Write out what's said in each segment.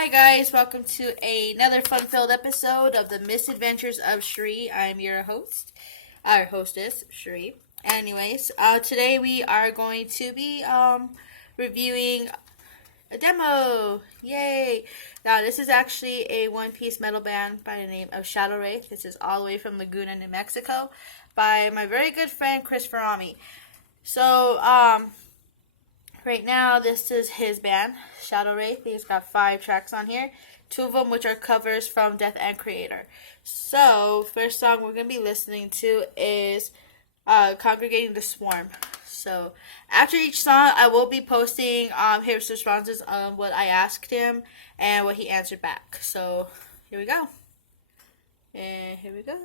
Hi guys, welcome to another fun-filled episode of the Misadventures of Shri. I'm your host, our hostess, Shri. Anyways, today we are going to be reviewing a demo. Yay! Now this is actually a one-piece metal band by the name of ShadoWraith. This is all the way from Laguna, New Mexico, by my very good friend Chris Ferrami. So, right now, this is his band, ShadoWraith. He's got 5 tracks on here, 2 of them which are covers from Death and Creator. So, first song we're going to be listening to is Congregating the Swarm. So, after each song, I will be posting his responses on what I asked him and what he answered back. So, here we go. And here we go.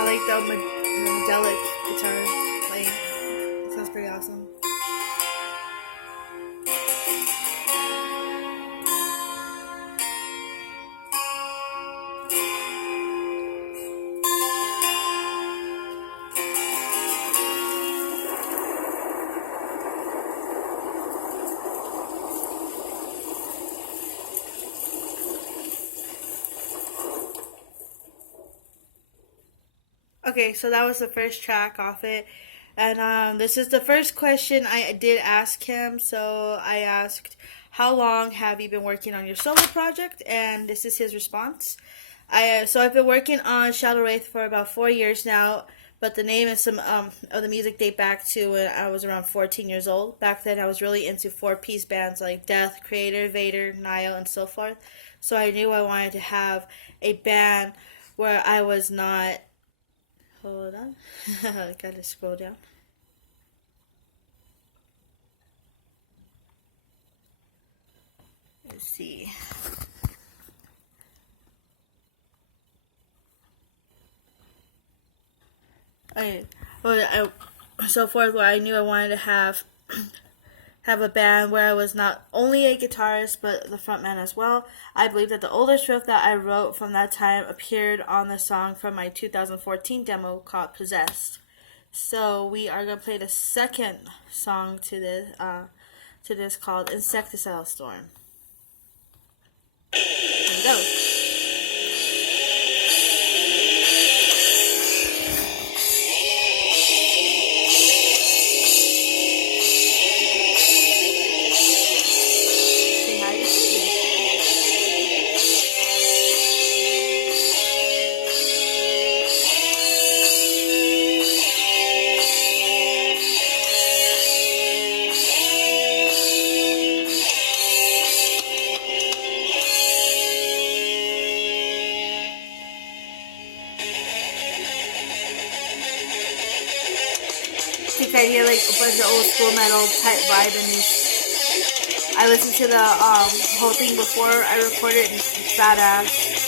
I like the medallic guitar playing. It sounds pretty awesome. Okay, so that was the first track off it. And this is the first question I did ask him. So I asked, how long have you been working on your solo project? And this is his response. I've been working on ShadoWraith for about 4 years now. But the name and some of the music date back to when I was around 14 years old. Back then I was really into 4-piece bands like Death, Creator, Vader, Nile, and so forth. So I knew I wanted to have a band where I was not... Hold on. Gotta scroll down. Let's see. Okay. So forth where I knew I wanted to have a band where I was not only a guitarist but the frontman as well. I believe that the oldest riff that I wrote from that time appeared on the song from my 2014 demo called Possessed. So we are going to play the second song to this called Insecticidal Storm. Here we go. I hear like a bunch of old school metal type vibe in this. I listened to the whole thing before I recorded it and it's badass.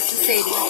has to say to you.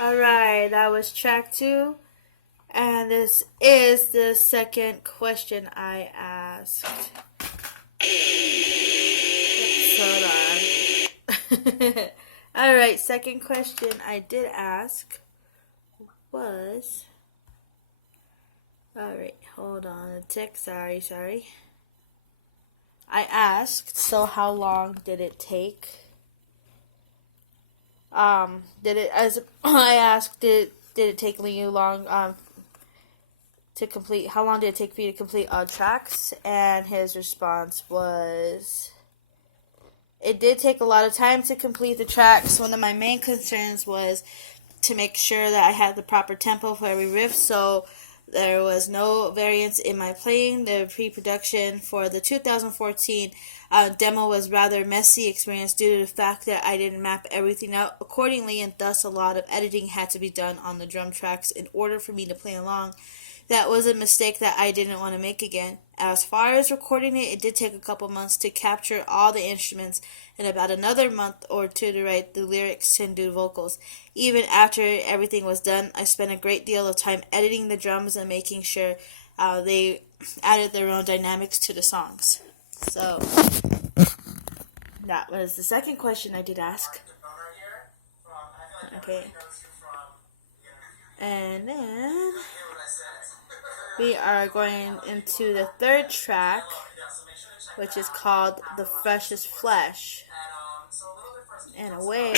Alright, that was track 2. And this is the second question I asked. Hold on. Alright, second question I did ask was... Alright, hold on a tick. Sorry. I asked, so how long did it take? I asked, did it take you long to complete? How long did it take for you to complete all tracks? And his response was, it did take a lot of time to complete the tracks. One of my main concerns was to make sure that I had the proper tempo for every riff, so there was no variance in my playing. The pre-production for the 2014 demo was rather messy experience due to the fact that I didn't map everything out accordingly, and thus a lot of editing had to be done on the drum tracks in order for me to play along. That was a mistake that I didn't want to make again. As far as recording it, it did take a couple months to capture all the instruments and about another month or two to write the lyrics and do vocals. Even after everything was done, I spent a great deal of time editing the drums and making sure they added their own dynamics to the songs. So, that was the second question I did ask. Okay. And then we are going into the third track, which is called The Freshest Flesh. And away.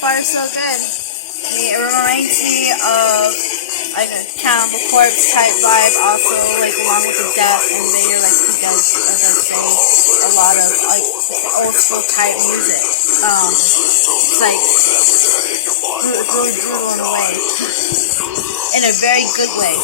far so good. It reminds me of like a Cannibal Corpse type vibe, also like along with the Death and Vader, like he does say a lot of like old school type music. It's like it's really brutal in a way, in a very good way.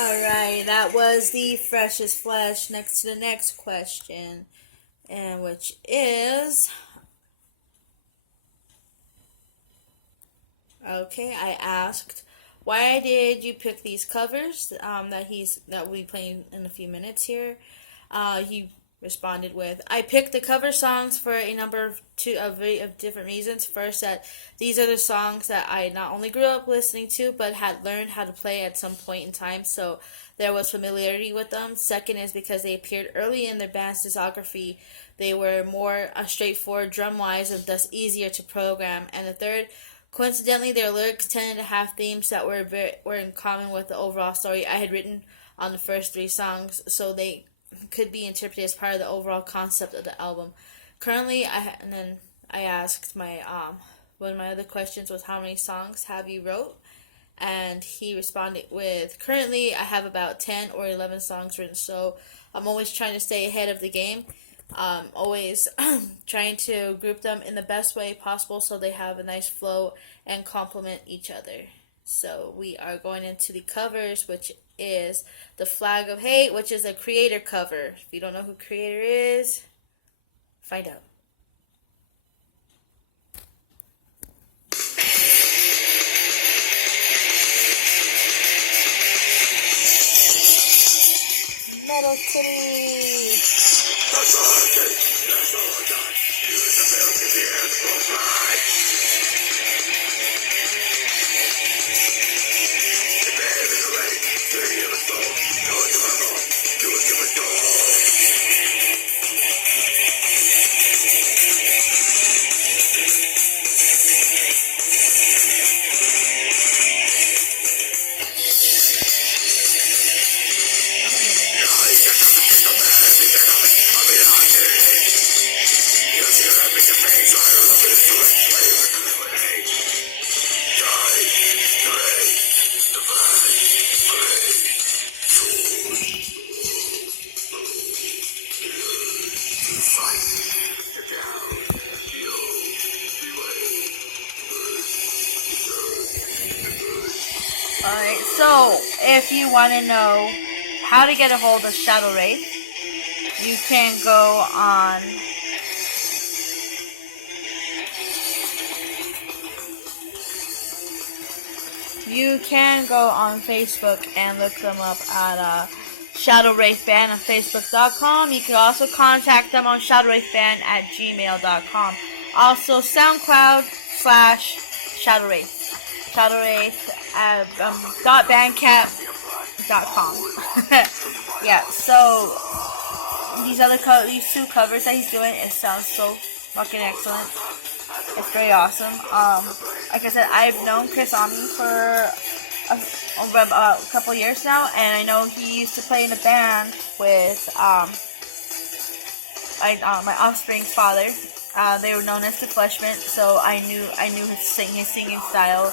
Alright, that was the Freshest Flesh. Next to the next question, and which is, okay, I asked, why did you pick these covers that we'll be playing in a few minutes here? He responded with, I picked the cover songs for a number of different reasons. First, that these are the songs that I not only grew up listening to, but had learned how to play at some point in time, so there was familiarity with them. Second is because they appeared early in their band's discography. They were more straightforward drum-wise and thus easier to program. And the third, coincidentally, their lyrics tended to have themes that were in common with the overall story I had written on the first 3 songs, so they could be interpreted as part of the overall concept of the album. Currently, I asked my one of my other questions was, how many songs have you wrote? And he responded with, currently I have about 10 or 11 songs written, so I'm always trying to stay ahead of the game. Always trying to group them in the best way possible so they have a nice flow and complement each other. So we are going into the covers, which is The Flag of Hate, which is a Creator cover. If you don't know who Creator is, find out. Metal City! Alright, so if you want to know how to get a hold of ShadoWraith, you can go on Facebook and look them up at ShadoWraith Band on Facebook.com. You can also contact them on ShadoWraithBand@gmail.com. Also SoundCloud/ShadoWraith. ShadoWraith.bandcamp.com. Yeah, so these two covers that he's doing, it sounds so fucking excellent. It's very awesome. Like I said, I've known Chris Ami for about a couple years now, and I know he used to play in a band with my Offspring's father. They were known as the Fleshmen, so I knew his singing style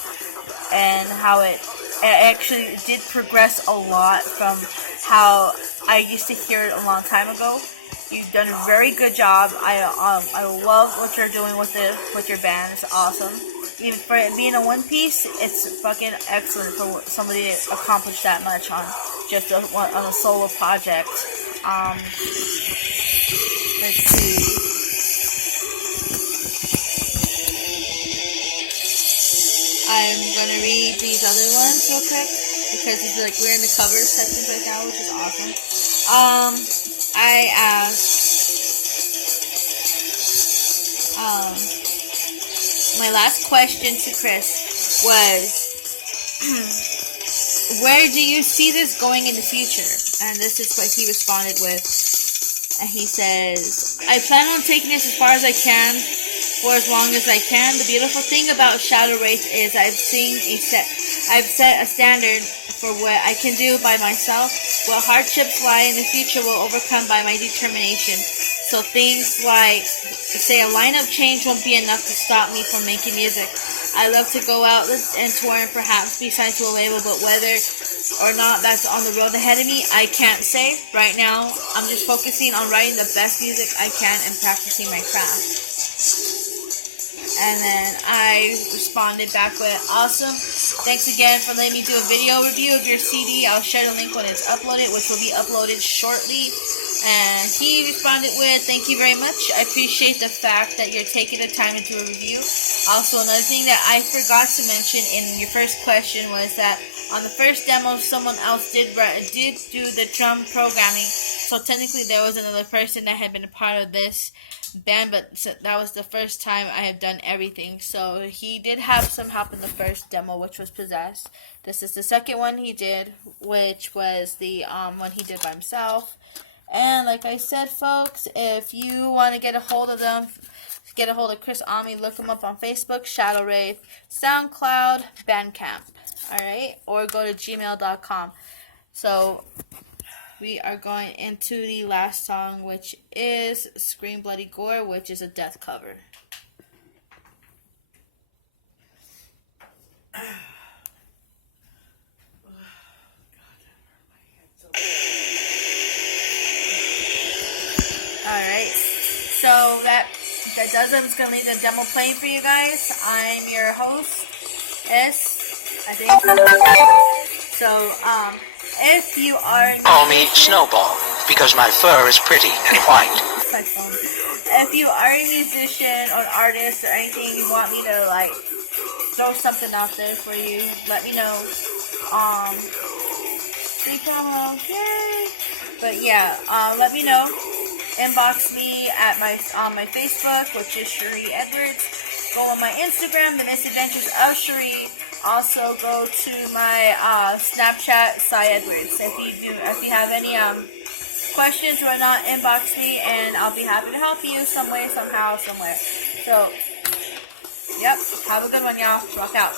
and how it actually did progress a lot from how I used to hear it a long time ago. You've done a very good job. I love what you're doing with your band. It's awesome. Even for it being a one piece, it's fucking excellent for somebody to accomplish that much on just on a solo project. Let's see. I'm gonna read these other ones real quick because it's like we're in the cover sections right now, which is awesome. I asked my last question to Chris was, where do you see this going in the future? And this is what he responded with. And he says, I plan on taking this as far as I can, for as long as I can. The beautiful thing about ShadoWraith is I've set a standard for what I can do by myself. What hardships lie in the future will overcome by my determination. So things like, say, a lineup change won't be enough to stop me from making music. I love to go out and tour and perhaps be signed to a label, but whether or not that's on the road ahead of me, I can't say. Right now, I'm just focusing on writing the best music I can and practicing my craft. And then I responded back with, awesome. Thanks again for letting me do a video review of your CD. I'll share the link when it's uploaded, which will be uploaded shortly. And he responded with, thank you very much. I appreciate the fact that you're taking the time to do a review. Also, another thing that I forgot to mention in your first question was that on the first demo, someone else did do the drum programming. So technically there was another person that had been a part of this band, but that was the first time I have done everything. So he did have some help in the first demo, which was Possessed. This is the second one he did, which was the one he did by himself. And like I said, folks, if you want to get a hold of them, get a hold of Chris Ami, look him up on Facebook, ShadoWraith, SoundCloud, Bandcamp, alright? Or go to gmail.com. So we are going into the last song, which is Scream Bloody Gore, which is a death cover. Alright, so that does it. I'm just going to leave the demo playing for you guys. I'm your host, I think. So, if you are... Call me Snowball, because my fur is pretty and white. If you are a musician or an artist or anything, you want me to, like, throw something out there for you, let me know. Yay! But yeah, let me know. Inbox me at my Facebook, which is Cherie Edwards. Go on my Instagram, The Misadventures of Cherie. Also go to my Snapchat, Cy Edwards. If you have any questions or not, inbox me and I'll be happy to help you some way, somehow, somewhere. So, yep. Have a good one, y'all. Rock out.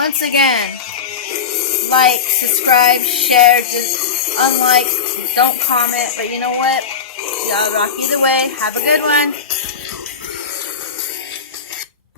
once again, like, subscribe, share, just unlike, don't comment, but you know what? Y'all rock either way. Have a good one.